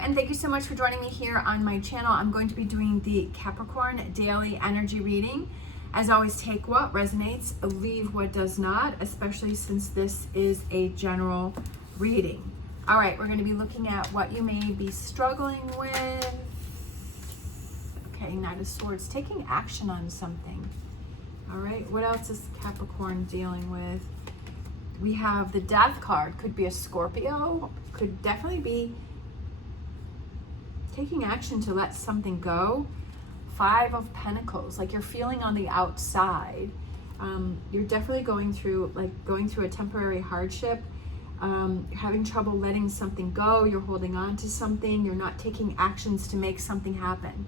and thank you so much for joining me here on my channel. I'm going to be doing the Capricorn daily energy reading. As always, take what resonates, leave what does not, especially since this is a general reading. All right, we're going to be looking at what you may be struggling with. Okay, Knight of Swords, taking action on something. All right, what else is Capricorn dealing with? We have the Death card. Could be a Scorpio, could definitely be taking action to let something go. Five of Pentacles, like you're feeling on the outside. You're definitely going through a temporary hardship. You're having trouble letting something go. You're holding on to something. You're not taking actions to make something happen.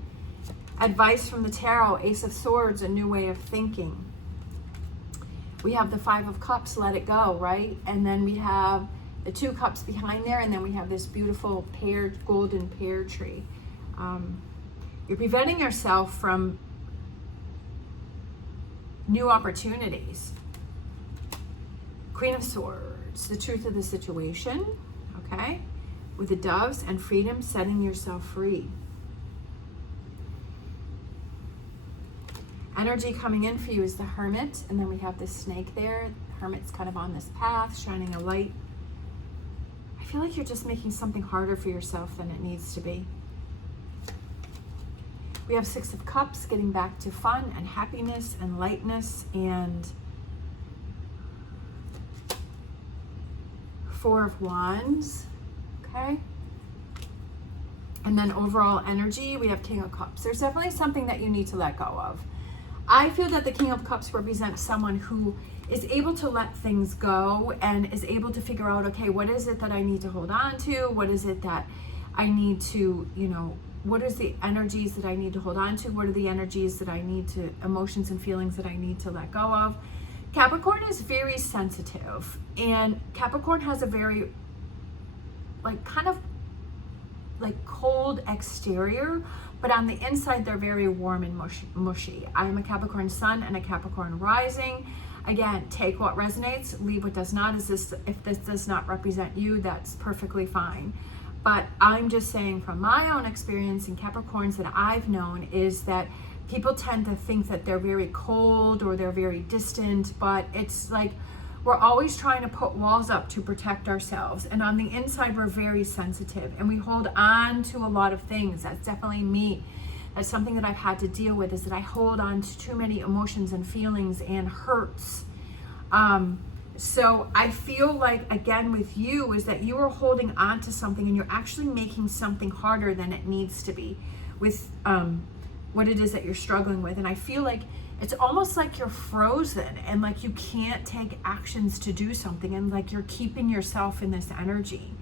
Advice from the Tarot, Ace of Swords, a new way of thinking. We have the Five of Cups, let it go, right? And then we have the Two Cups behind there, and then we have this beautiful golden pear tree. You're preventing yourself from new opportunities. Queen of Swords, the truth of the situation, okay? With the Doves and freedom, setting yourself free. Energy coming in for you is the Hermit, and then we have this snake there. Hermit's kind of on this path, shining a light. I feel like you're just making something harder for yourself than it needs to be. We have Six of Cups, getting back to fun and happiness and lightness, and Four of Wands, okay? And then overall energy, we have King of Cups. There's definitely something that you need to let go of. I feel that the King of Cups represents someone who is able to let things go and is able to figure out, okay, what is it that I need to hold on to? What is it that I need to, what is the energies that I need to hold on to? What are the energies that I need to, emotions and feelings that I need to let go of? Capricorn is very sensitive, and Capricorn has a very, kind of cold exterior, but on the inside, they're very warm and mushy. I'm a Capricorn sun and a Capricorn rising. Again, take what resonates, leave what does not. If this does not represent you, that's perfectly fine. But I'm just saying from my own experience in Capricorns that I've known is that people tend to think that they're very cold or they're very distant, but it's like we're always trying to put walls up to protect ourselves. And on the inside, we're very sensitive and we hold on to a lot of things. That's definitely me. That's something that I've had to deal with, is that I hold on to too many emotions and feelings and hurts. So I feel like, again, with you, is that you are holding on to something and you're actually making something harder than it needs to be with what it is that you're struggling with. And I feel like it's almost like you're frozen and like you can't take actions to do something, and like you're keeping yourself in this energy.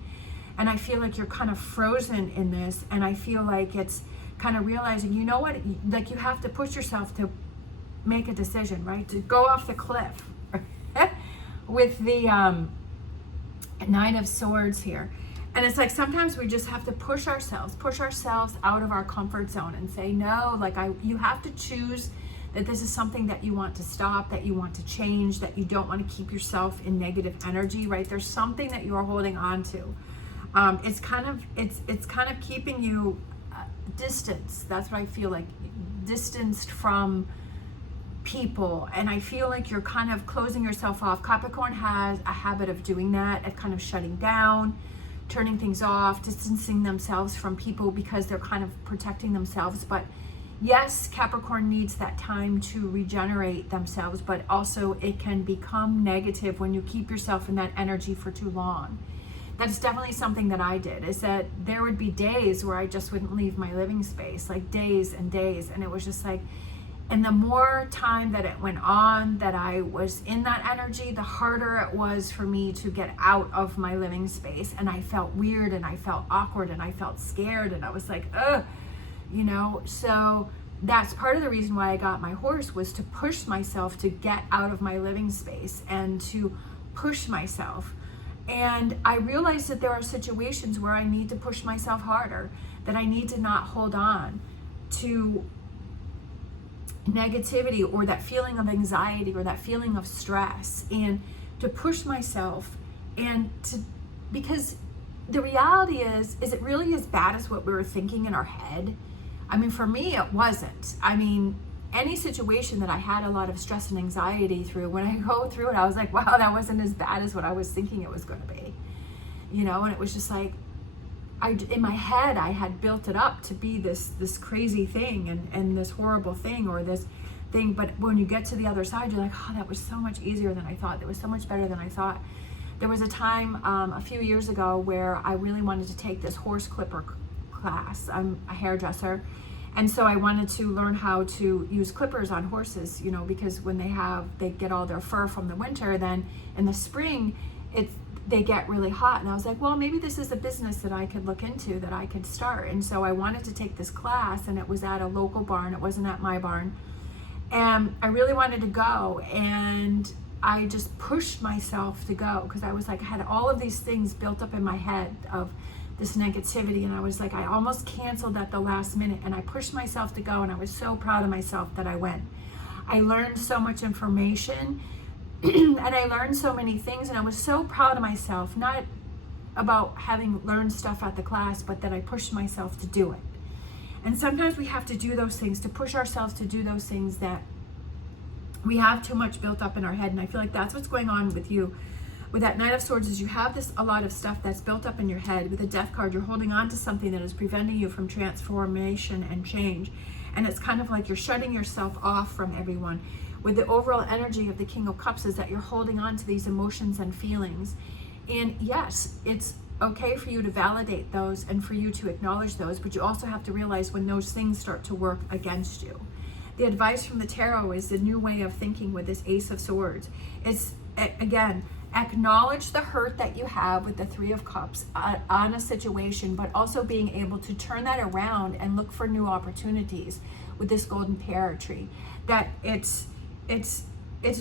And I feel like you're kind of frozen in this, and I feel like it's kind of realizing, you know what, like you have to push yourself to make a decision, right? To go off the cliff with the Nine of Swords here. And it's like sometimes we just have to push ourselves out of our comfort zone and say, no, you have to choose that this is something that you want to stop, that you want to change, that you don't want to keep yourself in negative energy, right? There's something that you're holding on to. It's kind of keeping you distanced. That's what I feel like, distanced from people. And I feel like you're kind of closing yourself off. Capricorn has a habit of doing that, of kind of shutting down, turning things off, distancing themselves from people because they're kind of protecting themselves. But yes, Capricorn needs that time to regenerate themselves, but also it can become negative when you keep yourself in that energy for too long. That's definitely something that I did, is that there would be days where I just wouldn't leave my living space, like days and days. And it was just like, and the more time that it went on that I was in that energy, the harder it was for me to get out of my living space. And I felt weird and I felt awkward and I felt scared and I was like, ugh. So that's part of the reason why I got my horse, was to push myself to get out of my living space and to push myself. And I realized that there are situations where I need to push myself harder, that I need to not hold on to negativity or that feeling of anxiety or that feeling of stress, and to push myself, and to, because the reality is it really as bad as what we were thinking in our head? I mean, for me, it wasn't. I mean, any situation that I had a lot of stress and anxiety through, when I go through it, I was like, wow, that wasn't as bad as what I was thinking it was going to be. You know, and it was just like, in my head, I had built it up to be this crazy thing and this horrible thing or this thing. But when you get to the other side, you're like, oh, that was so much easier than I thought. That was so much better than I thought. There was a time a few years ago where I really wanted to take this horse clipper class. I'm a hairdresser. And so I wanted to learn how to use clippers on horses, you know, because when they get all their fur from the winter, then in the spring, they get really hot. And I was like, well, maybe this is a business that I could look into, that I could start. And so I wanted to take this class, and it was at a local barn. It wasn't at my barn. And I really wanted to go. And I just pushed myself to go because I was like, I had all of these things built up in my head of this negativity, and I was like, I almost canceled at the last minute, and I pushed myself to go, and I was so proud of myself that I went. I learned so much information and I learned so many things, and I was so proud of myself, not about having learned stuff at the class, but that I pushed myself to do it. And sometimes we have to do those things, to push ourselves to do those things that we have too much built up in our head. And I feel like that's what's going on with you. With that Knight of Swords, is you have a lot of stuff that's built up in your head. With the Death card, you're holding on to something that is preventing you from transformation and change. And it's kind of like you're shutting yourself off from everyone. With the overall energy of the King of Cups is that you're holding on to these emotions and feelings. And yes, it's okay for you to validate those and for you to acknowledge those, but you also have to realize when those things start to work against you. The advice from the tarot is the new way of thinking with this Ace of Swords. It's, again, acknowledge the hurt that you have with the Three of Cups on a situation, but also being able to turn that around and look for new opportunities with this Golden Pear tree. That it's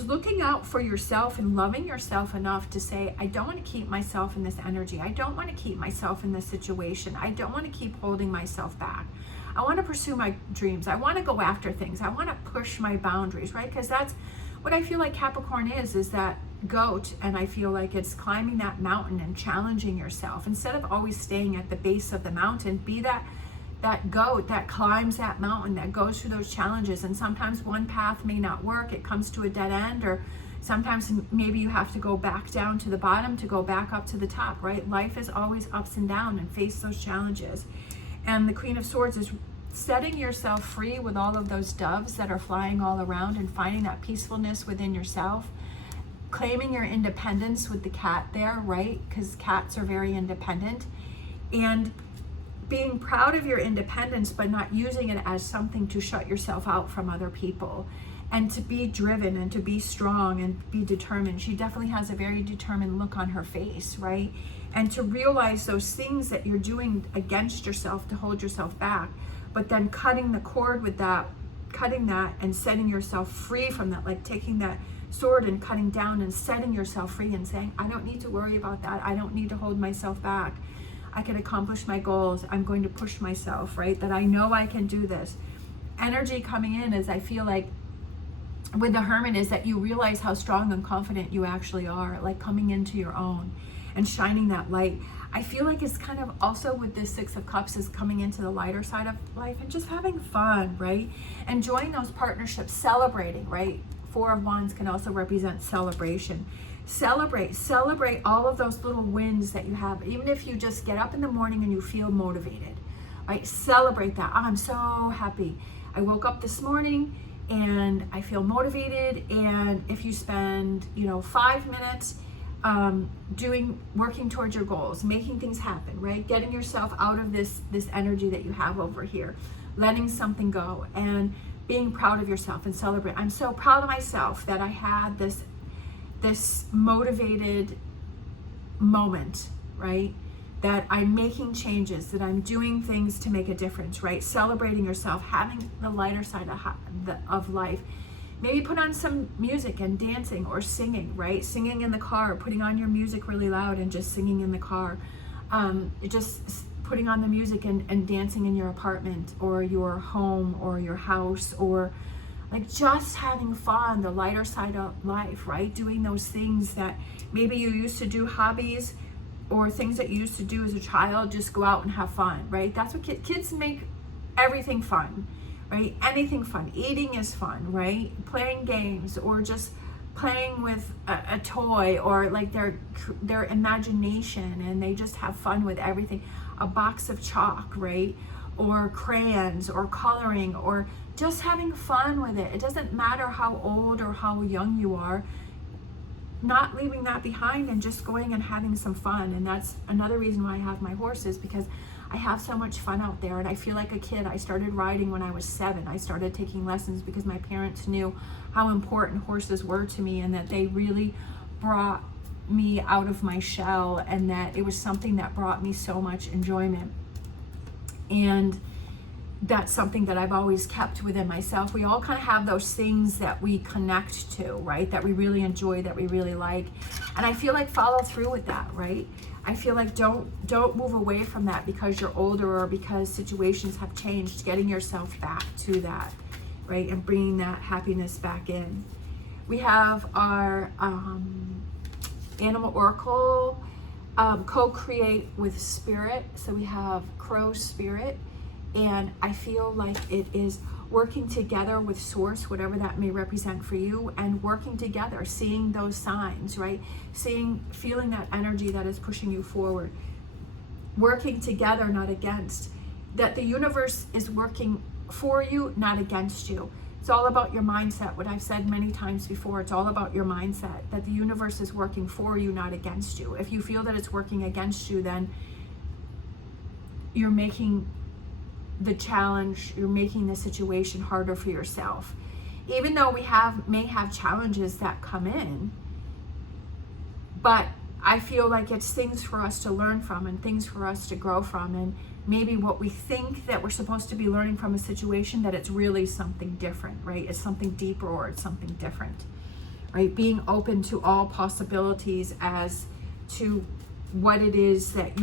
looking out for yourself and loving yourself enough to say, I don't want to keep myself in this energy. I don't want to keep myself in this situation. I don't want to keep holding myself back. I want to pursue my dreams. I want to go after things. I want to push my boundaries, right? Because that's what I feel like Capricorn is that goat. And I feel like it's climbing that mountain and challenging yourself. Instead of always staying at the base of the mountain, be that goat that climbs that mountain, that goes through those challenges. And sometimes one path may not work. It comes to a dead end, or sometimes maybe you have to go back down to the bottom to go back up to the top, right? Life is always ups and downs, and face those challenges. And the Queen of Swords is setting yourself free with all of those doves that are flying all around and finding that peacefulness within yourself. Claiming your independence with the cat there, right? Because cats are very independent. And being proud of your independence, but not using it as something to shut yourself out from other people. And to be driven and to be strong and be determined. She definitely has a very determined look on her face, right? And to realize those things that you're doing against yourself to hold yourself back, but then cutting the cord with that, cutting that and setting yourself free from that, like taking that sword and cutting down and setting yourself free and saying, I don't need to worry about that. I don't need to hold myself back. I can accomplish my goals. I'm going to push myself, right? That I know I can do this. Energy coming in is, I feel like with the Hermit, is that you realize how strong and confident you actually are, like coming into your own and shining that light. I feel like it's kind of also with this Six of Cups is coming into the lighter side of life and just having fun, right? Enjoying those partnerships, celebrating, right? Four of Wands can also represent celebration. Celebrate all of those little wins that you have. Even if you just get up in the morning and you feel motivated, right? Celebrate that. Oh, I'm so happy. I woke up this morning and I feel motivated. And if you spend, 5 minutes working towards your goals, making things happen, right? Getting yourself out of this energy that you have over here, letting something go and being proud of yourself and celebrate. I'm so proud of myself that I had this motivated moment, right? That I'm making changes, that I'm doing things to make a difference, right? Celebrating yourself, having the lighter side of life. Maybe put on some music and dancing or singing, right? Singing in the car, putting on your music really loud and just singing in the car. Just putting on the music and dancing in your apartment or your home or your house, or like just having fun, the lighter side of life, right? Doing those things that maybe you used to do, hobbies, or things that you used to do as a child, just go out and have fun, right? That's what kids make everything fun, right? Anything fun. Eating is fun, right? Playing games, or just playing with a toy, or like their imagination, and they just have fun with everything. A box of chalk, right? Or crayons, or coloring, or just having fun with it. It doesn't matter how old or how young you are. Not leaving that behind and just going and having some fun. And that's another reason why I have my horses, because I have so much fun out there, and I feel like a kid. I started riding when I was 7. I started taking lessons because my parents knew how important horses were to me, and that they really brought me out of my shell, and that it was something that brought me so much enjoyment. And that's something that I've always kept within myself. We all kind of have those things that we connect to, right? That we really enjoy, that we really like. And I feel like follow through with that, right? I feel like don't move away from that because you're older or because situations have changed. Getting yourself back to that, right? And bringing that happiness back in. We have our animal oracle, co-create with spirit. So we have crow spirit. And I feel like it is working together with source, whatever that may represent for you, and working together, seeing those signs, right? Feeling that energy that is pushing you forward. Working together, not against. That the universe is working for you, not against you. It's all about your mindset. What I've said many times before, it's all about your mindset. That the universe is working for you, not against you. If you feel that it's working against you, then you're making the challenge, you're making the situation harder for yourself. Even though we may have challenges that come in, but I feel like it's things for us to learn from and things for us to grow from. And maybe what we think that we're supposed to be learning from a situation, that it's really something different, right? It's something deeper, or it's something different, right? Being open to all possibilities as to what it is that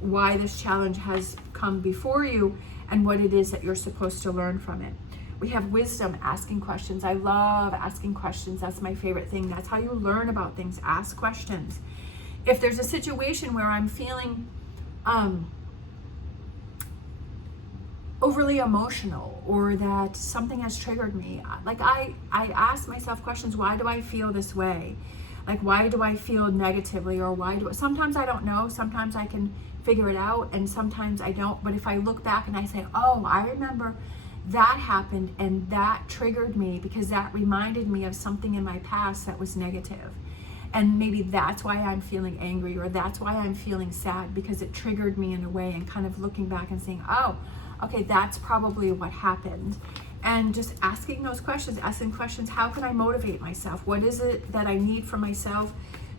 why this challenge has come before you, and what it is that you're supposed to learn from it. We have wisdom, asking questions. I love asking questions. That's my favorite thing. That's how you learn about things. Ask questions. If there's a situation where I'm feeling overly emotional, or that something has triggered me, like I ask myself questions. Why do I feel this way? Like, why do I feel negatively, or sometimes I don't know. Sometimes I can figure it out, and sometimes I don't. But if I look back and I say, oh, I remember that happened and that triggered me because that reminded me of something in my past that was negative. And maybe that's why I'm feeling angry, or that's why I'm feeling sad, because it triggered me in a way, and kind of looking back and saying, oh, okay, that's probably what happened. And just asking those questions, how can I motivate myself? What is it that I need from myself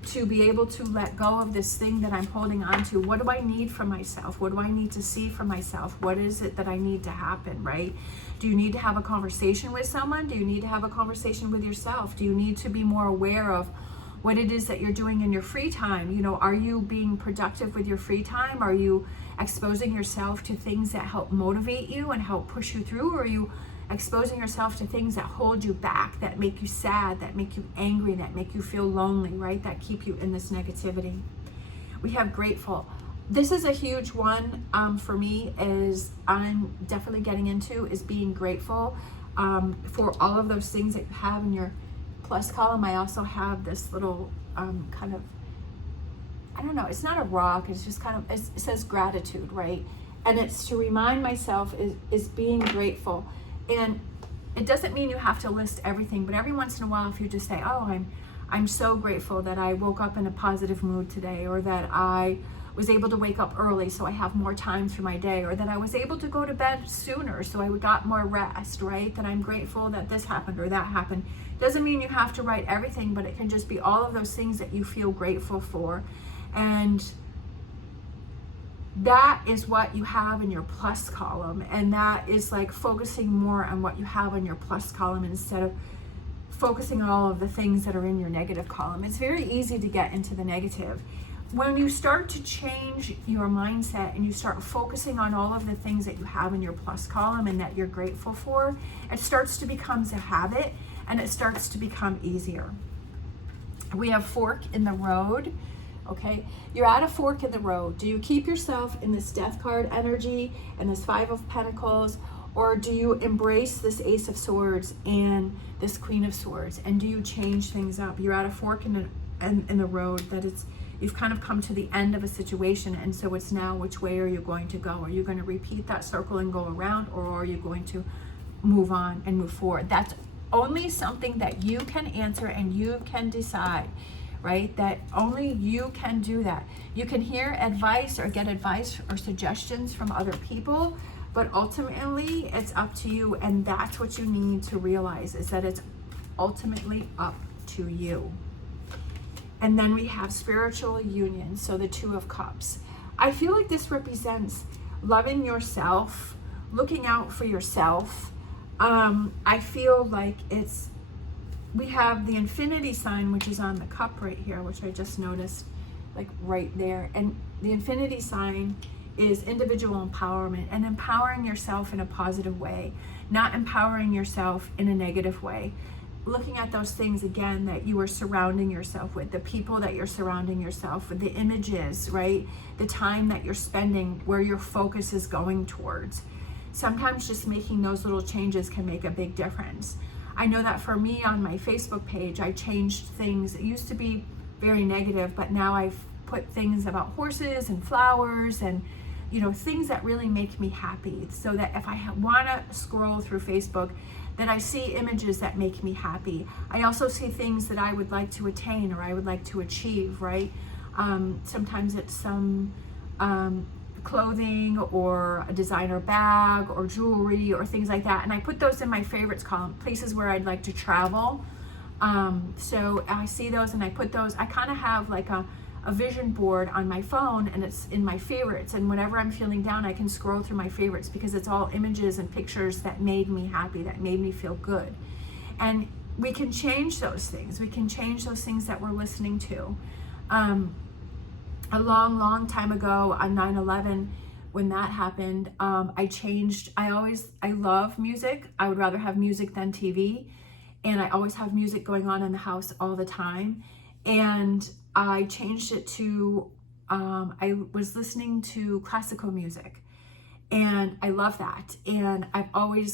to be able to let go of this thing that I'm holding on to? What do I need from myself? What do I need to see from myself? What is it that I need to happen, right? Do you need to have a conversation with someone? Do you need to have a conversation with yourself? Do you need to be more aware of what it is that you're doing in your free time? You know, are you being productive with your free time? Are you exposing yourself to things that help motivate you and help push you through? Or are you exposing yourself to things that hold you back, that make you sad, that make you angry, that make you feel lonely, right? That keep you in this negativity. We have grateful. This is a huge one for me, is I'm definitely getting into, is being grateful for all of those things that you have in your plus column. I also have this little kind of, I don't know, it's not a rock, it's just kind of, it says gratitude, right? And it's to remind myself is being grateful. And it doesn't mean you have to list everything, but every once in a while, if you just say, oh, I'm so grateful that I woke up in a positive mood today, or that I was able to wake up early so I have more time through my day, or that I was able to go to bed sooner so I got more rest, right? That I'm grateful that this happened or that happened. Doesn't mean you have to write everything, but it can just be all of those things that you feel grateful for. And that is what you have in your plus column, and that is like focusing more on what you have in your plus column instead of focusing on all of the things that are in your negative column. It's very easy to get into the negative. When you start to change your mindset and you start focusing on all of the things that you have in your plus column and that you're grateful for, it starts to become a habit, and it starts to become easier. We have fork in the road, okay? You're at a fork in the road. Do you keep yourself in this Death card energy and this Five of Pentacles, or do you embrace this Ace of Swords and this Queen of Swords? And do you change things up? You're at a fork in the road, that you've kind of come to the end of a situation, and so it's now, which way are you going to go? Are you going to repeat that circle and go around, or are you going to move on and move forward? That's only something that you can answer and you can decide, right? That only you can do that. You can hear advice or get advice or suggestions from other people, but ultimately it's up to you, and that's what you need to realize, is that it's ultimately up to you. And then we have spiritual union, so the Two of Cups. I feel like this represents loving yourself, looking out for yourself. I feel like we have the infinity sign, which is on the cup right here, which I just noticed, like right there. And the infinity sign is individual empowerment and empowering yourself in a positive way, not empowering yourself in a negative way. Looking at those things again that you are surrounding yourself with, the people that you're surrounding yourself with, the images, right? The time that you're spending, where your focus is going towards. Sometimes just making those little changes can make a big difference. I know that for me on my Facebook page, I changed things. It used to be very negative, but now I've put things about horses and flowers and, you know, things that really make me happy, so that if I want to scroll through Facebook, that I see images that make me happy. I also see things that I would like to attain or I would like to achieve, right? Sometimes it's some clothing or a designer bag or jewelry or things like that. And I put those in my favorites column, places where I'd like to travel. So I see those and I put those, I kind of have like a vision board on my phone, and it's in my favorites. And whenever I'm feeling down, I can scroll through my favorites because it's all images and pictures that made me happy, that made me feel good. And we can change those things. We can change those things that we're listening to. A long time ago on 9/11, when that happened, I love music. I would rather have music than TV. And I always have music going on in the house all the time. And I changed it to, I was listening to classical music, and I love that. And I've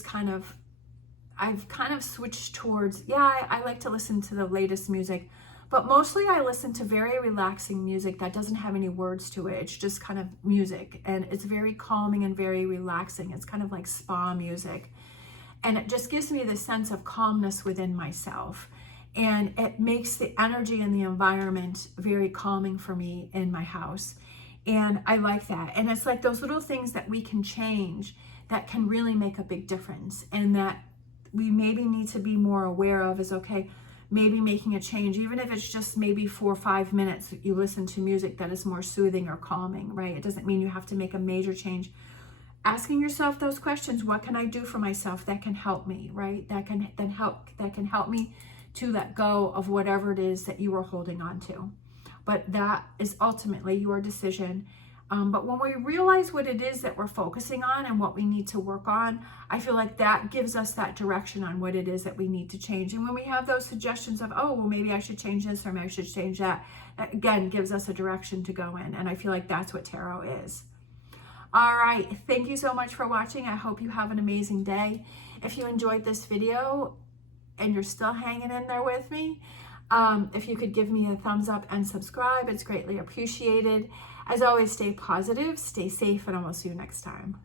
kind of switched towards, I like to listen to the latest music, but mostly I listen to very relaxing music that doesn't have any words to it. It's just kind of music, and it's very calming and very relaxing. It's kind of like spa music. And it just gives me the sense of calmness within myself. And it makes the energy and the environment very calming for me in my house. And I like that. And it's like those little things that we can change that can really make a big difference, and that we maybe need to be more aware of is, okay, maybe making a change, even if it's just maybe 4 or 5 minutes, you listen to music that is more soothing or calming, right? It doesn't mean you have to make a major change. Asking yourself those questions, what can I do for myself that can help me, right? That can help me to let go of whatever it is that you are holding on to. But that is ultimately your decision. But when we realize what it is that we're focusing on and what we need to work on, I feel like that gives us that direction on what it is that we need to change. And when we have those suggestions of, oh, well, maybe I should change this or maybe I should change that, that again gives us a direction to go in. And I feel like that's what tarot is. All right, thank you so much for watching. I hope you have an amazing day. If you enjoyed this video and you're still hanging in there with me, if you could give me a thumbs up and subscribe, it's greatly appreciated. As always, stay positive, stay safe, and I will see you next time.